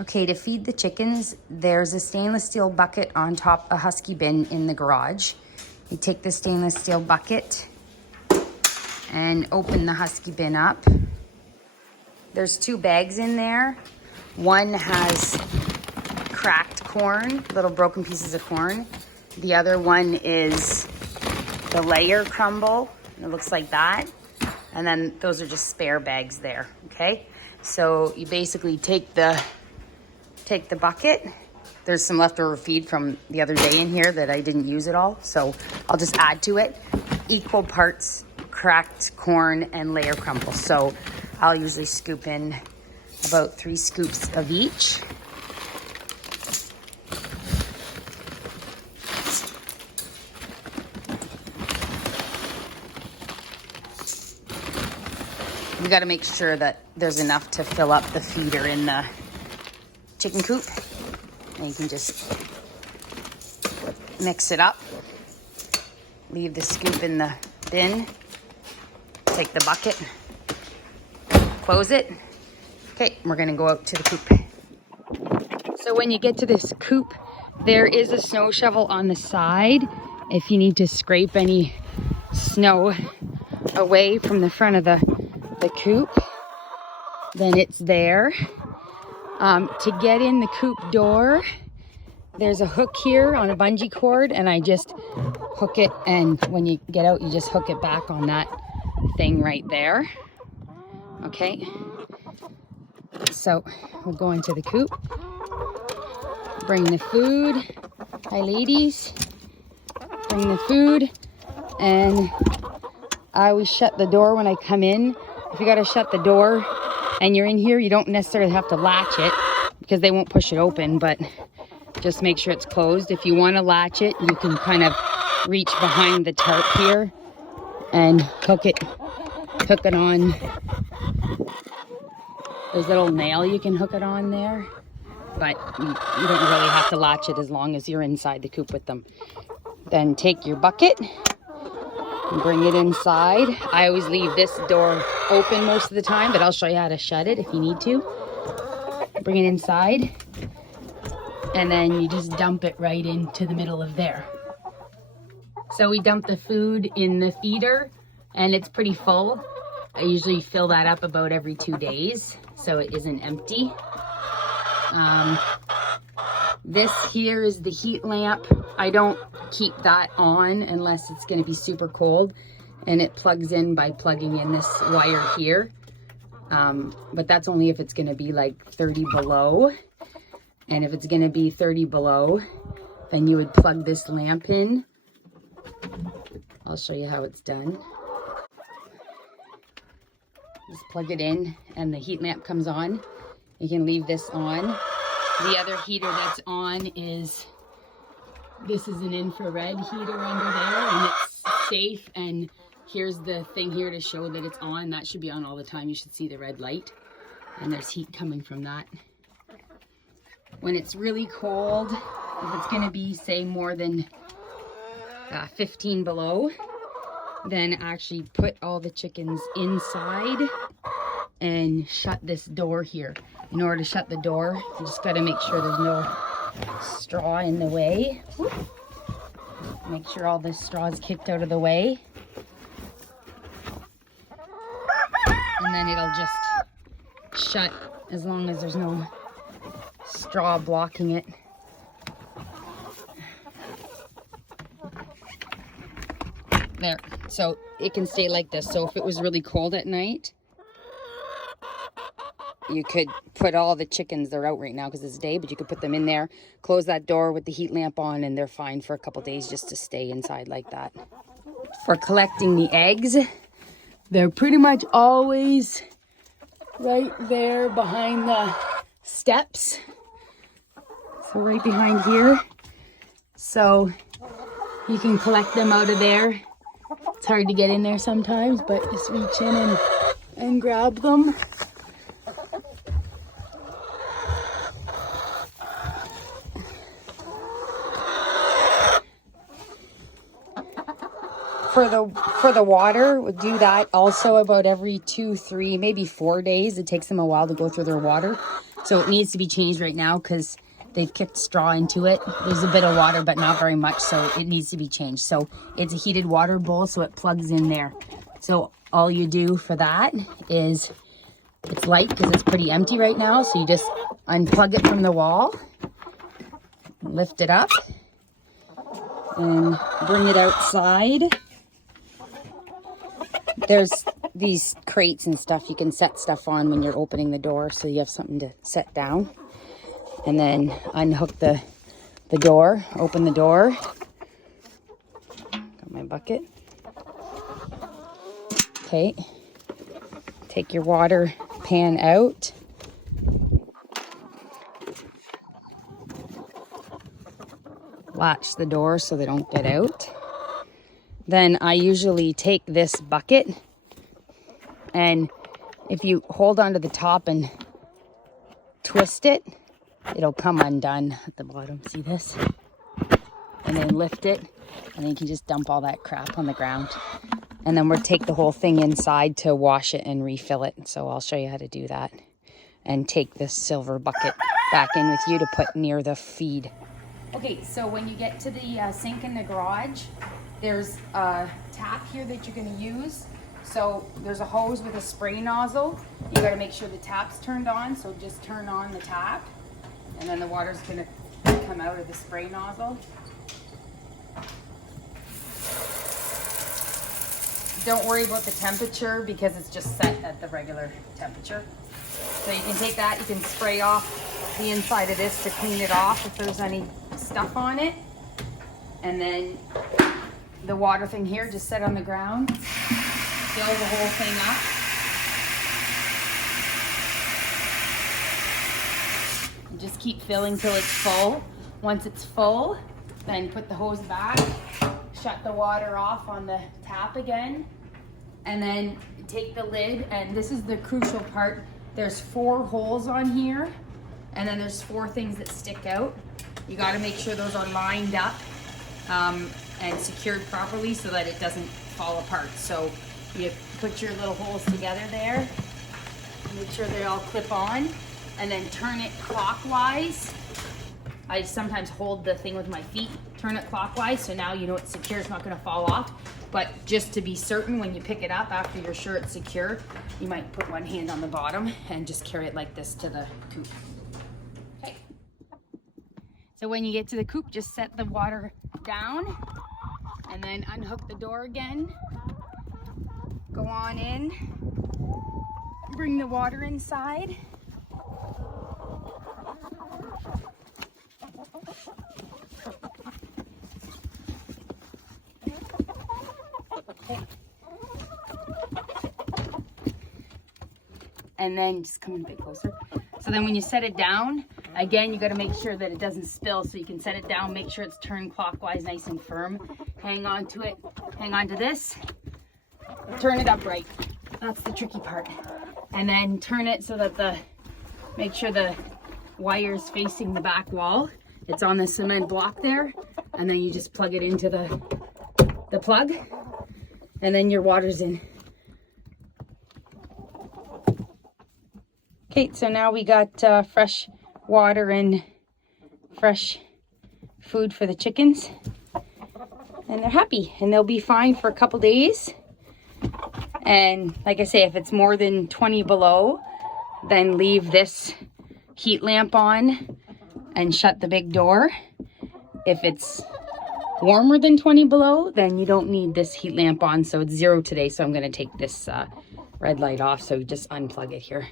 Okay, to feed the chickens, there's a stainless steel bucket on top a husky bin in the garage. You take the stainless steel bucket and open the husky bin up. There's 2 bags in there. One has cracked corn, little broken pieces of corn. The other one is the layer crumble. It looks like that. And then those are just spare bags there, okay? So you basically take the bucket. There's some leftover feed from the other day in here that I didn't use at all, so I'll just add to it. Equal parts cracked corn and layer crumble. So I'll usually scoop in about 3 scoops of each. You got to make sure that there's enough to fill up the feeder in the chicken coop. And you can just mix it up. Leave the scoop in the bin. Take the bucket. Close it. Okay, we're gonna go out to the coop. So when you get to this coop, there is a snow shovel on the side. If you need to scrape any snow away from the front of the coop, then it's there. To get in the coop door, there's a hook here on a bungee cord, and I just hook it, and when you get out, you just hook it back on that thing right there. Okay, so we'll go into the coop, bring the food. Hi ladies, bring the food, and I always shut the door when I come in. If you gotta shut the door and you're in here, you don't necessarily have to latch it because they won't push it open, but just make sure it's closed. If you want to latch it, you can kind of reach behind the tarp here and hook it on. There's a little nail you can hook it on there, but you don't really have to latch it as long as you're inside the coop with them. Then take your bucket and bring it inside. I always leave this door open most of the time, but I'll show you how to shut it if you need to. Bring it inside, and then you just dump it right into the middle of there. So we dump the food in the feeder, and it's pretty full. I usually fill that up about every 2 days, so it isn't empty. This here is the heat lamp. I don't keep that on unless it's going to be super cold, and it plugs in by plugging in this wire here. But that's only if it's going to be like 30 below. And if it's going to be 30 below, then you would plug this lamp in. I'll show you how it's done. Just plug it in and the heat lamp comes on. You can leave this on. The other heater that's on is, this is an infrared heater under there, and it's safe. And here's the thing here to show that it's on. That should be on all the time. You should see the red light, and there's heat coming from that. When it's really cold, if it's going to be, say, more than 15 below, then actually put all the chickens inside and shut this door here. In order to shut the door, you just got to make sure there's no straw in the way. Make sure all this straw is kicked out of the way. And then it'll just shut as long as there's no straw blocking it. There, so it can stay like this. So if it was really cold at night, you could put all the chickens, they're out right now because it's day, but you could put them in there, close that door with the heat lamp on, and they're fine for a couple days just to stay inside like that. For collecting the eggs, they're pretty much always right there behind the steps. So right behind here. So you can collect them out of there. It's hard to get in there sometimes, but just reach in and grab them. For the water, we'll do that also about every 2, 3, maybe 4 days. It takes them a while to go through their water. So it needs to be changed right now because they've kicked straw into it. There's a bit of water, but not very much, so it needs to be changed. So it's a heated water bowl, so it plugs in there. So all you do for that is, it's light because it's pretty empty right now, so you just unplug it from the wall, lift it up, and bring it outside. There's these crates and stuff you can set stuff on when you're opening the door, so you have something to set down. And then unhook the door, open the door. Got my bucket. Okay, take your water pan out. Latch the door so they don't get out. Then I usually take this bucket, and if you hold onto the top and twist it, it'll come undone at the bottom. See this? And then lift it, and then you can just dump all that crap on the ground. And then we'll take the whole thing inside to wash it and refill it. So I'll show you how to do that. And take this silver bucket back in with you to put near the feed. Okay, so when you get to the sink in the garage, there's a tap here that you're gonna use. So there's a hose with a spray nozzle. You gotta make sure the tap's turned on, so just turn on the tap, and then the water's gonna come out of the spray nozzle. Don't worry about the temperature because it's just set at the regular temperature. So you can take that, you can spray off the inside of this to clean it off if there's any stuff on it. And then the water thing here, just set on the ground, fill the whole thing up. And just keep filling till it's full. Once it's full, then put the hose back, shut the water off on the tap again, and then take the lid, and this is the crucial part. There's 4 holes on here, and then there's 4 things that stick out. You gotta make sure those are lined up and secured properly so that it doesn't fall apart. So you put your little holes together there, make sure they all clip on, and then turn it clockwise. I sometimes hold the thing with my feet, turn it clockwise, so now you know it's secure, it's not gonna fall off. But just to be certain, when you pick it up, after you're sure it's secure, you might put one hand on the bottom and just carry it like this to the coop. Okay. So when you get to the coop, just set the water down and then unhook the door again. Go on in, bring the water inside. And then just come a bit closer. So then when you set it down, again, you got to make sure that it doesn't spill, so you can set it down, make sure it's turned clockwise, nice and firm. Hang on to it, hang on to this, turn it upright. That's the tricky part. And then turn it so that make sure the wire's facing the back wall. It's on the cement block there, and then you just plug it into the plug, and then your water's in. Okay, so now we got fresh water and fresh food for the chickens, and they're happy, and they'll be fine for a couple days. And like I say, if it's more than 20 below, then leave this heat lamp on and shut the big door. If it's warmer than 20 below, then you don't need this heat lamp on. So it's 0 today, so I'm going to take this red light off, so just unplug it here.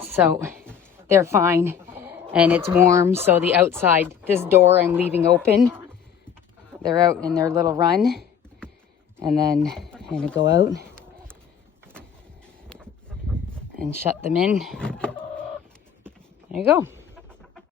So they're fine, and it's warm, so the outside, this door I'm leaving open. They're out in their little run, and then I'm gonna go out and shut them in. There you go.